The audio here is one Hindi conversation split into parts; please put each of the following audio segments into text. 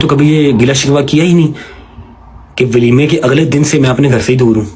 तो कभी ये गिला शिकवा किया ही नहीं कि वलीमे के अगले दिन से मैं अपने घर से ही दूर हूँ।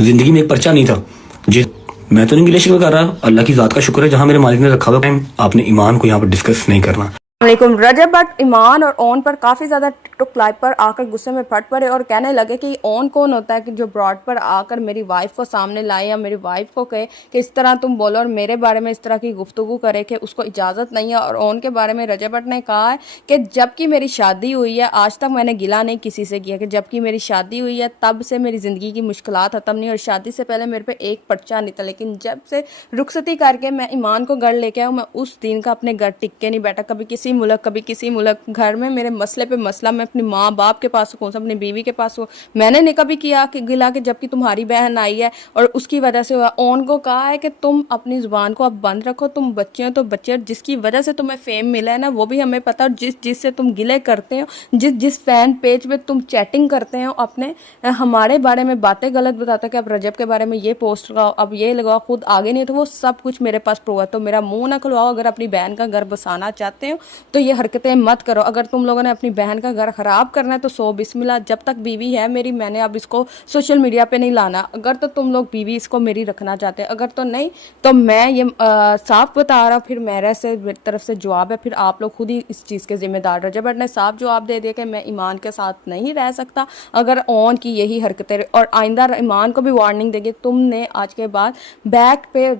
जिंदगी में एक पर्चा नहीं था जी। मैं तो नहीं गिला शिकवा कर रहा, अल्लाह की जात का शुक्र है जहां मेरे मालिक ने रखा हुआ टाइम आपने ईमान को यहाँ पर डिस्कस नहीं करना। वालेकुम। रजब भट्ट ईमान और ओन पर काफ़ी ज़्यादा टिकटॉक लाइव पर आकर गुस्से में फट पड़े और कहने लगे कि ओन कौन होता है कि जो ब्रॉड पर आकर मेरी वाइफ को सामने लाए या मेरी वाइफ को कहे कि इस तरह तुम बोलो और मेरे बारे में इस तरह की गुफ्तगू करे कि उसको इजाज़त नहीं है। और ओन के बारे में रजब भट्ट ने कहा है कि जबकि मेरी शादी हुई है आज तक मैंने गिला नहीं किसी से किया, कि जबकि मेरी शादी हुई है तब से मेरी ज़िंदगी की मुश्किलात ख़त्म नहीं और शादी से पहले मेरे पे एक पर्चा नहीं था, लेकिन जब से रुखसती करके मैं ईमान को घर लेके आऊँ मैं उस दिन का अपने घर टिक के नहीं बैठा। कभी किसी मुल्क कभी किसी मुल्क, घर में मेरे मसले पे मसला, मैं अपनी माँ बाप के पास हूँ, अपनी बीवी के पास हूँ। मैंने नहीं कभी किया कि गिला कि जबकि तुम्हारी बहन आई है और उसकी वजह से हुआ। ओन को कहा है कि तुम अपनी ज़ुबान को अब बंद रखो, तुम बच्चे हो तो बच्चे, जिसकी वजह से तुम्हें फेम मिला है ना वो भी हमें पता। और जिससे तुम गिले करते हो, जिस फैन पेज पे तुम चैटिंग करते हो, अपने हमारे बारे में बातें गलत बताते हो कि अब रजब के बारे में ये पोस्ट लगाओ, अब ये लगाओ, खुद आगे नहीं, तो वो सब कुछ मेरे पास प्रूव है। तो मेरा मुंह ना खुलवाओ। अगर अपनी बहन का घर बसाना चाहते हो तो ये हरकतें मत करो। अगर तुम लोगों ने अपनी बहन का घर खराब करना है तो सो बिस्मिल्लाह। जब तक बीवी है मेरी, मैंने अब इसको सोशल मीडिया पे नहीं लाना। अगर तो तुम लोग बीवी इसको मेरी रखना चाहते हैं, अगर तो नहीं तो मैं ये साफ बता रहा हूँ। फिर मेरे से तरफ से जवाब है, फिर आप लोग खुद ही इस चीज़ के जिम्मेदार। रजब भट्ट ने साफ जवाब दे दिया कि मैं ईमान के साथ नहीं रह सकता अगर ओन की यही हरकतें, और आइंदा ईमान को भी वार्निंग देगी तुमने आज के बाद बैक पे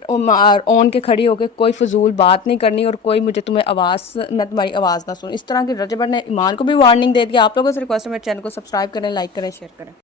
ओन के खड़ी होकर कोई फजूल बात नहीं करनी और कोई मुझे तुम्हें मैं तुम्हारी आवाज़ ना सुन। इस तरह की रजब भट्ट ने ईमान को भी वार्निंग दे दिया। आप लोगों से रिक्वेस्ट है मेरे चैनल को सब्सक्राइब करें, लाइक करें, शेयर करें।